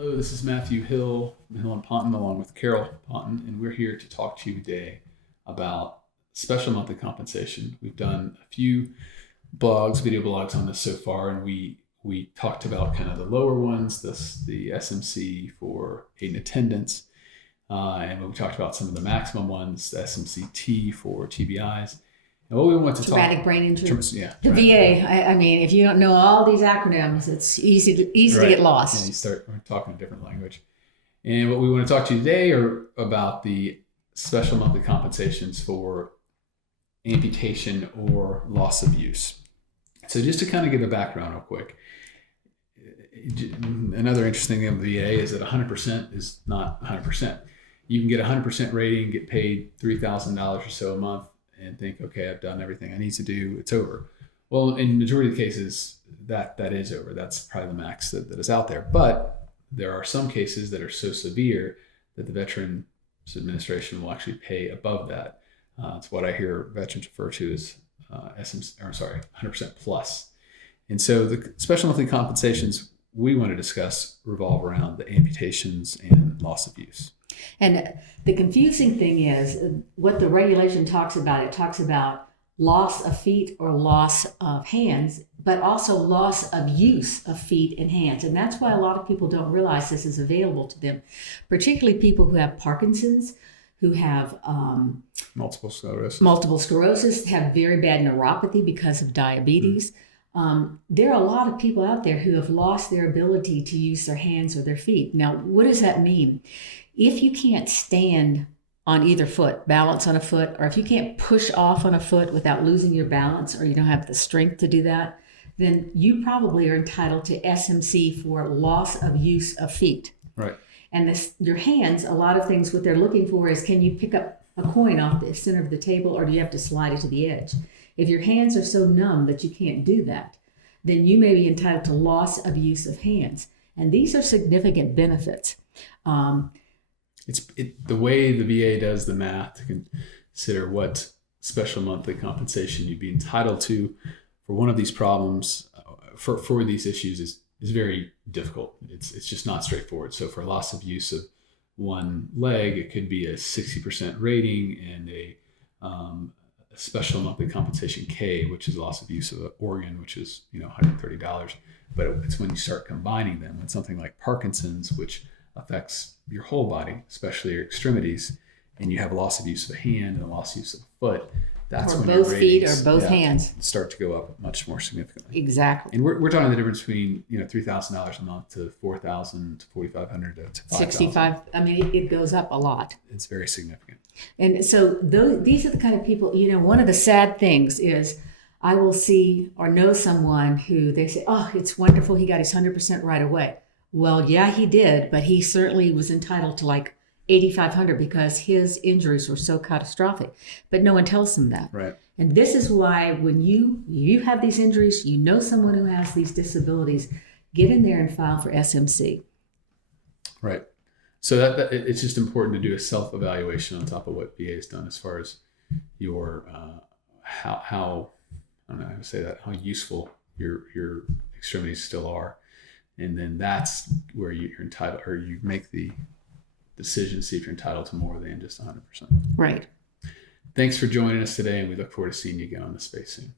Hello, this is Matthew Hill from Hill and Ponton, along with Carol Ponton, and we're here to talk to you today about special monthly compensation. We've done a few video blogs on this so far, and we talked about kind of the lower ones, the SMC for aid and attendance, and we talked about some of the maximum ones, the SMCT for TBIs. And what we want to traumatic brain injury. Yeah, the VA. I mean, if you don't know all these acronyms, it's easy to get lost. Yeah, you start talking a different language. And what we want to talk to you today are about the special monthly compensations for amputation or loss of use. So just to kind of give a background real quick, another interesting thing of the VA is that 100% is not 100%. You can get 100% rating, get paid $3,000 or so a month, and think, okay, I've done everything I need to do, it's over. Well, in the majority of cases, that is over. That's probably the max that is out there. But there are some cases that are so severe that the Veterans Administration will actually pay above that. It's what I hear veterans refer to as 100% plus. And so the special monthly compensations we want to discuss revolve around the amputations and loss of use. And the confusing thing is what the regulation talks about. It talks about loss of feet or loss of hands, but also loss of use of feet and hands. And that's why a lot of people don't realize this is available to them, particularly people who have Parkinson's, who have multiple sclerosis, have very bad neuropathy because of diabetes. There are a lot of people out there who have lost their ability to use their hands or their feet. Now, what does that mean? If you can't stand on either foot, balance on a foot, or if you can't push off on a foot without losing your balance, or you don't have the strength to do that, then you probably are entitled to SMC for loss of use of feet. Right. And your hands, a lot of things, what they're looking for is, can you pick up a coin off the center of the table, or do you have to slide it to the edge? If your hands are so numb that you can't do that, then you may be entitled to loss of use of hands. And these are significant benefits. The way the VA does the math to consider what special monthly compensation you'd be entitled to for one of these problems, for these issues is very difficult. It's just not straightforward. So for loss of use of one leg, it could be a 60% rating and a special monthly compensation K, which is loss of use of an organ, which is $130. But it's when you start combining them. It's something like Parkinson's, which affects your whole body, especially your extremities, and you have a loss of use of a hand and a loss of use of a foot. That's when both your ratings, feet or both hands start to go up much more significantly. Exactly. And we're talking the difference between $3,000 a month to $4,000 to $4,500 to $5,000. 65. I mean, it goes up a lot. It's very significant. And so these are the kind of people. One of the sad things is I will see or know someone who they say, "Oh, it's wonderful. He got his 100% right away." Well, yeah, he did, but he certainly was entitled to like $8,500 because his injuries were so catastrophic. But no one tells them that. Right. And this is why when you have these injuries, someone who has these disabilities, get in there and file for SMC. Right. So that it's just important to do a self-evaluation on top of what VA has done as far as your how I don't know how to say that, how useful your extremities still are. And then that's where you're entitled, or you make the decision to see if you're entitled to more than just 100%. Right. Thanks for joining us today, and we look forward to seeing you again on the space soon.